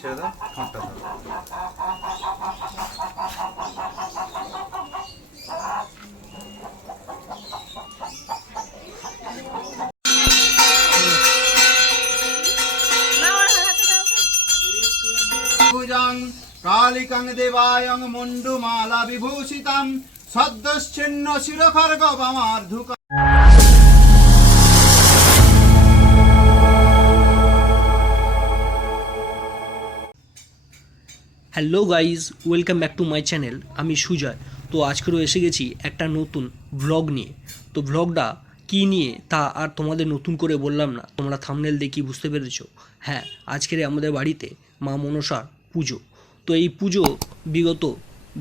ছেড়ে দাও ঠোঁটটা ধরো। কালিকং দেবায়ং মুন্ডুমালা বিভূষিতং সদ্যশ্চিন্ন শিরখর্গ বামার্ধুক hello guys welcome back to my channel আমি সুজয়। তো আজকেরও এসে গেছি একটা নতুন ব্লগ নিয়ে। তো ব্লগটা কী নিয়ে তা আর তোমাদের নতুন করে বললাম না। তোমরা থামনেল দেখি বুঝতে পেরেছ? হ্যাঁ আজকের আমাদের বাড়িতে মা মনসার পুজো। তো এই পুজো বিগত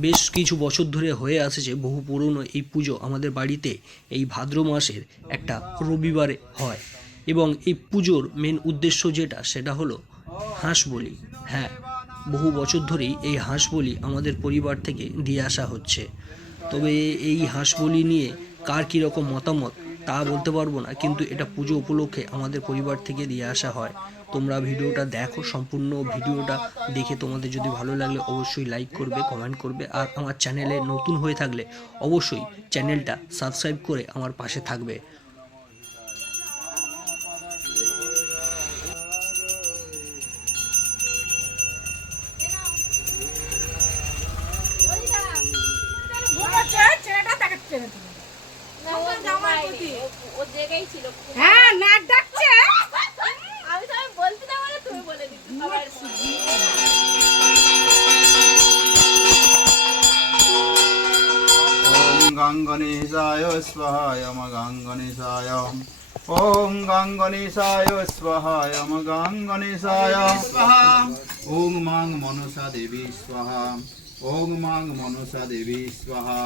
বেশ কিছু বছর ধরে হয়ে আসছে। বহু পুরনো এই পুজো আমাদের বাড়িতে এই ভাদ্র মাসের একটা রবিবারে হয়। এবং এই পুজোর মেন উদ্দেশ্য যেটা, সেটা হলো হাঁস বলি। হ্যাঁ বহু বছর ধরেই এই হাঁস বলি আমাদের পরিবার থেকে দিয়ে আসা হচ্ছে। তবে এই হাঁস বলি নিয়ে কার কীরকম মতামত, তা বলতে পারব না, কিন্তু এটা পুজো উপলক্ষে আমাদের পরিবার থেকে দিয়ে আসা হয়। তোমরা ভিডিওটা দেখো, সম্পূর্ণ ভিডিওটা দেখে তোমাদের যদি ভালো লাগলে অবশ্যই লাইক করবে কমেন্ট করবে, আর আমার চ্যানেলে নতুন হয়ে থাকলে অবশ্যই চ্যানেলটা সাবস্ক্রাইব করে আমার পাশে থাকবে। সভাপতি ও জায়গায় ছিল। হ্যাঁ নাক ডাকছে। আমি তো বলতে না মানে তুমি বলে দিচ্ছ ওম গঙ্গনেশায় স্বাহায় অম গঙ্গনেশায় ওম গঙ্গনেশায় স্বাহায় অম গঙ্গনেশায় স্বাহা ওম মাং মনসা দেবী স্বাহা ওং মাং মনসা দেবী স্বাহা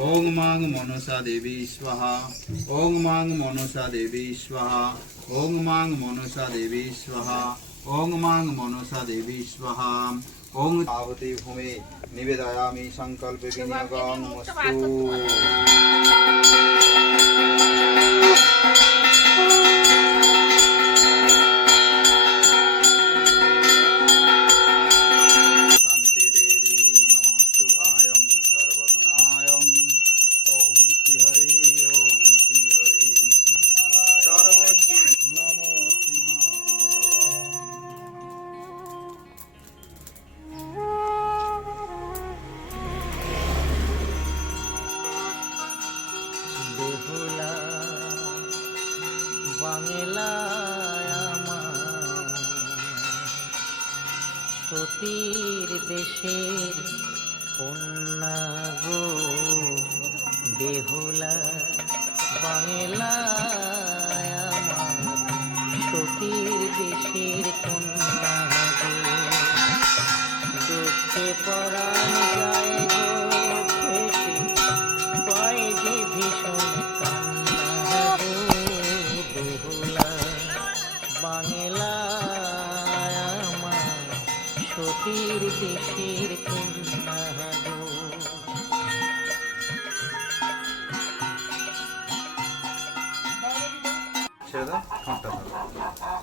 ওং মাং মনসা দেবী স্বাহা ওং মাং মনসা দেবী স্বাহা ওং মাং মনসা দেবী স্বাহা ওং মাং মনসা দেবী স্বাহা ওং আহতি ভূমে নিবেদয়ামি সংকল্পে বিনিয়োগং মস্তু সতীর দেশের কন্যা গো, বেহুলা, বাংলায় সতীর দেশের কন্যা গো। দুঃখে পরাণ যায় ভীষণ কান্না গো, বেহুলা বাংলা সতীর দেশের কন্যা ছেড়ে দাও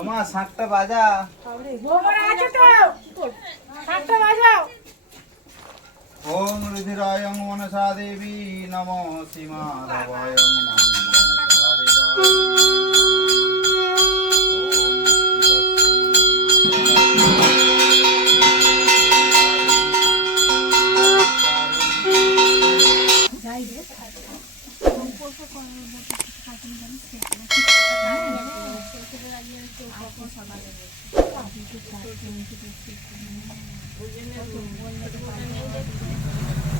ঠোঁটটা শাঁখটা বাজা বৌমারা আছে তো? সাতটা বাজাও। ওং রুধিরায়ং মনসা দেবী নম শ্রীমাধবায়ং। Thank you.